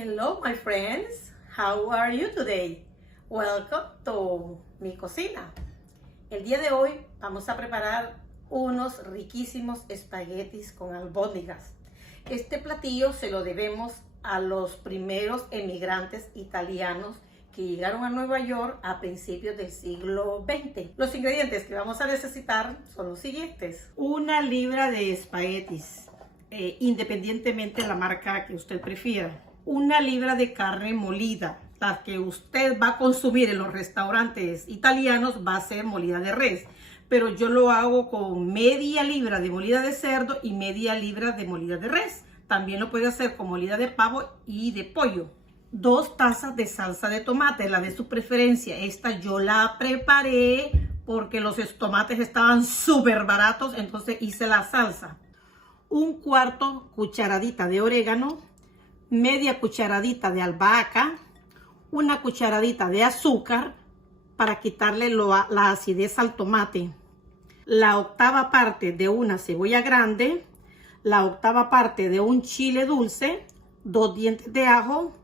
Hello, my friends. How are you today? Welcome to mi cocina. El día de hoy vamos a preparar unos riquísimos espaguetis con albóndigas. Este platillo se lo debemos a los primeros emigrantes italianos que llegaron a Nueva York a principios del siglo XX. Los ingredientes que vamos a necesitar son los siguientes: 1 libra de espaguetis, independientemente de la marca que usted prefiera. 1 libra de carne molida. La que usted va a consumir en los restaurantes italianos va a ser molida de res, pero yo lo hago con media libra de molida de cerdo y media libra de molida de res. También lo puede hacer con molida de pavo y de pollo. 2 tazas de salsa de tomate, la de su preferencia. Esta yo la preparé porque los tomates estaban súper baratos, entonces hice la salsa. 1/4 cucharadita de orégano, media cucharadita de albahaca, 1 cucharadita de azúcar para quitarle la acidez al tomate, la 1/8 parte de una cebolla grande, la 1/8 parte de un chile dulce, 2 dientes de ajo,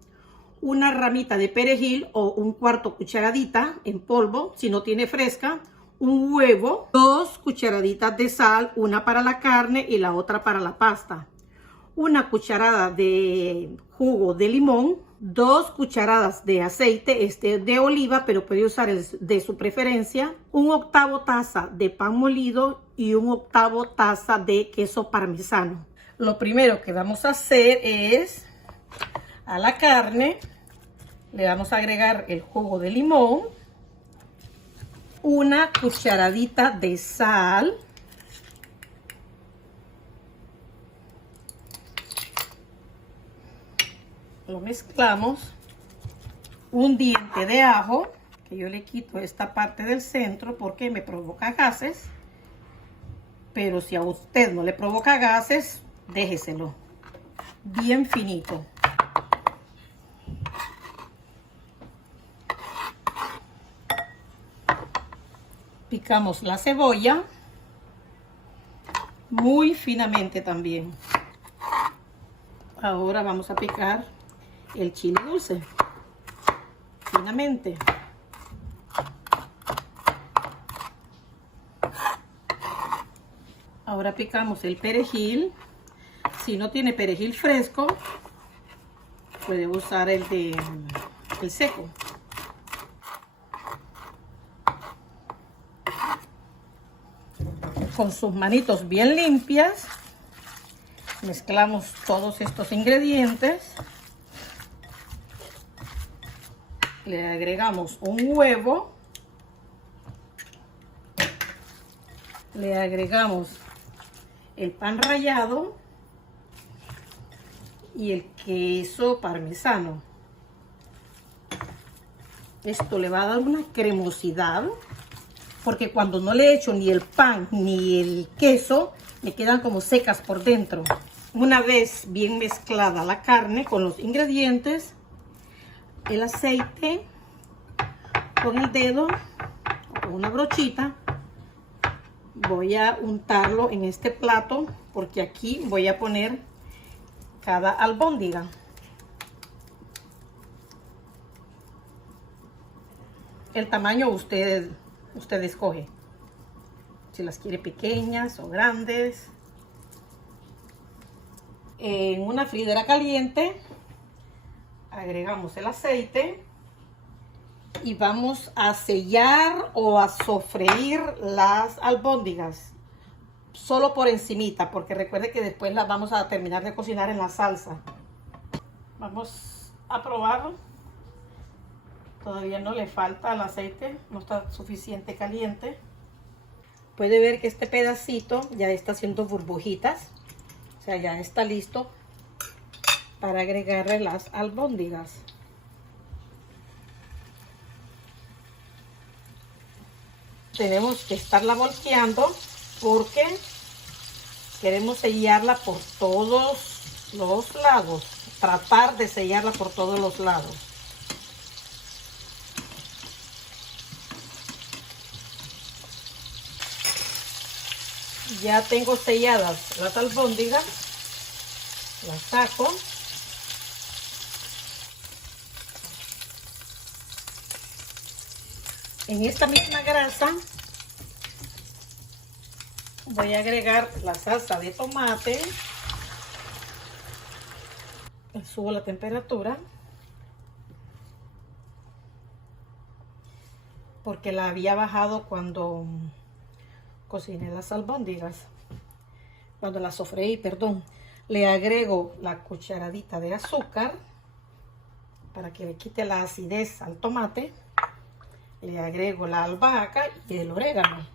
1 ramita de perejil o 1/4 cucharadita en polvo, si no tiene fresca, un huevo, 2 cucharaditas de sal, una para la carne y la otra para la pasta, 1 cucharada de jugo de limón, 2 cucharadas de aceite, de oliva, pero puede usar el de su preferencia, 1/8 taza de pan molido y 1/8 taza de queso parmesano. Lo primero que vamos a hacer es, a la carne le vamos a agregar el jugo de limón, 1 cucharadita de sal, lo mezclamos, 1 diente de ajo, que yo le quito esta parte del centro porque me provoca gases, pero si a usted no le provoca gases, déjeselo bien finito. Picamos la cebolla muy finamente también. Ahora vamos a picar el chile dulce finamente. Ahora picamos el perejil. Si no tiene perejil fresco, puede usar el seco. Con sus manitos bien limpias, mezclamos todos estos ingredientes. Le agregamos un huevo. Le agregamos el pan rallado y el queso parmesano. Esto le va a dar una cremosidad, porque cuando no le echo ni el pan ni el queso, me quedan como secas por dentro. Una vez bien mezclada la carne con los ingredientes, el aceite con el dedo o con una brochita, voy a untarlo en este plato, porque aquí voy a poner cada albóndiga. El tamaño usted escoge, si las quiere pequeñas o grandes. En una fridera caliente agregamos el aceite y vamos a sellar o a sofreír las albóndigas solo por encimita, porque recuerde que después las vamos a terminar de cocinar en la salsa. Vamos a probarlo. Todavía no le falta el aceite, no está suficiente caliente. Puede ver que este pedacito ya está haciendo burbujitas, o sea, ya está listo para agregarle las albóndigas. Tenemos que estarla volteando porque queremos sellarla por todos los lados, tratar de sellarla por todos los lados. Ya tengo selladas las albóndigas, las saco En esta misma grasa voy a agregar la salsa de tomate. Subo la temperatura porque la había bajado cuando cociné las albóndigas, cuando las sofreí, perdón. Le agrego la cucharadita de azúcar para que le quite la acidez al tomate. Le agrego la albahaca y el orégano.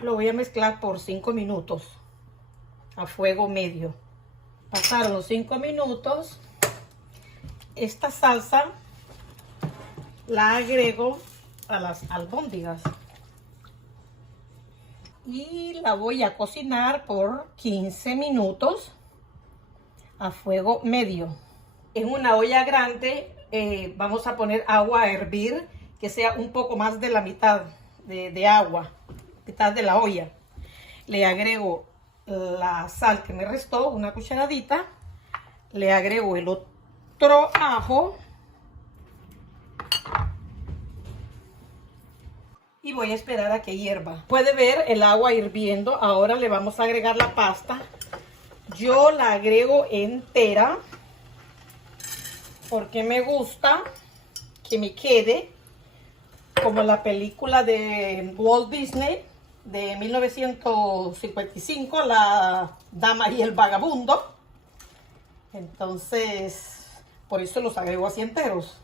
Lo voy a mezclar por 5 minutos a fuego medio. Pasaron los 5 minutos. Esta salsa la agrego a las albóndigas y la voy a cocinar por 15 minutos a fuego medio. En una olla grande vamos a poner agua a hervir, que sea un poco más de la mitad de agua, mitad de la olla. Le agrego la sal que me restó, una cucharadita. Le agrego el otro ajo y voy a esperar a que hierva. Puede ver el agua hirviendo. Ahora le vamos a agregar la pasta. Yo la agrego entera porque me gusta que me quede como la película de Walt Disney de 1955, La Dama y el Vagabundo. Entonces, por eso los agrego así enteros.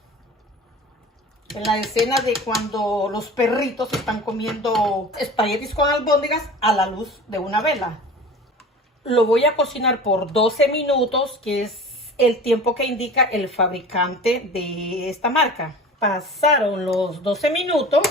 En la escena de cuando los perritos están comiendo espaguetis con albóndigas a la luz de una vela. Lo voy a cocinar por 12 minutos, que es el tiempo que indica el fabricante de esta marca. Pasaron los 12 minutos.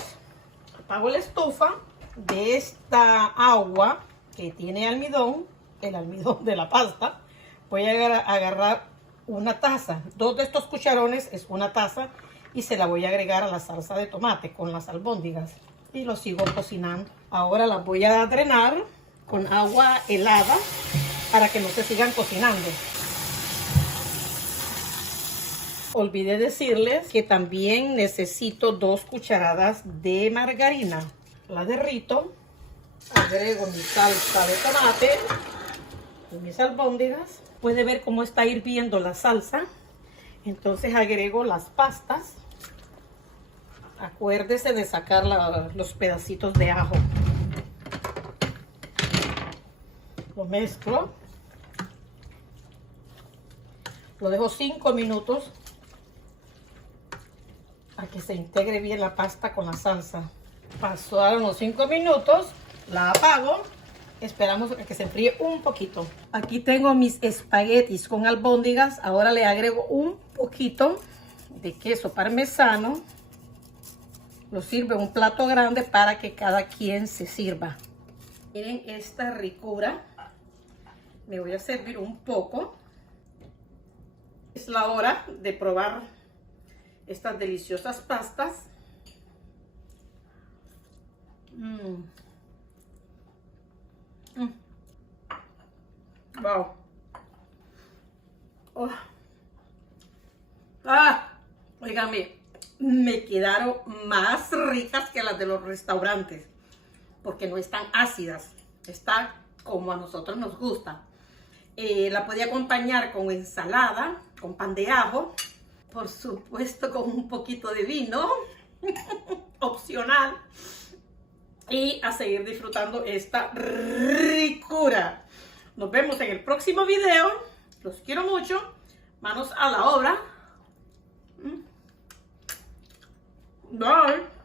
Apago la estufa. De esta agua que tiene almidón, el almidón de la pasta, voy a agarrar una taza. 2 de estos cucharones es una taza y se la voy a agregar a la salsa de tomate con las albóndigas y lo sigo cocinando. Ahora las voy a drenar con agua helada para que no se sigan cocinando. Olvidé decirles que también necesito 2 cucharadas de margarina. La derrito, agrego mi salsa de tomate y mis albóndigas. Puede ver cómo está hirviendo la salsa. Entonces agrego las pastas. Acuérdese de sacar los pedacitos de ajo. Lo mezclo. Lo dejo 5 minutos a que se integre bien la pasta con la salsa. Pasaron los 5 minutos, la apago, esperamos a que se enfríe un poquito. Aquí tengo mis espaguetis con albóndigas. Ahora le agrego un poquito de queso parmesano. Lo sirvo en un plato grande para que cada quien se sirva. Miren esta ricura. Me voy a servir un poco. Es la hora de probar estas deliciosas pastas. Wow. Oh. Óigame, me quedaron más ricas que las de los restaurantes porque no están ácidas, está como a nosotros nos gusta. La podía acompañar con ensalada, con pan de ajo, por supuesto con un poquito de vino, opcional. Y a seguir disfrutando esta ricura. Nos vemos en el próximo video. Los quiero mucho. Manos a la obra. Bye.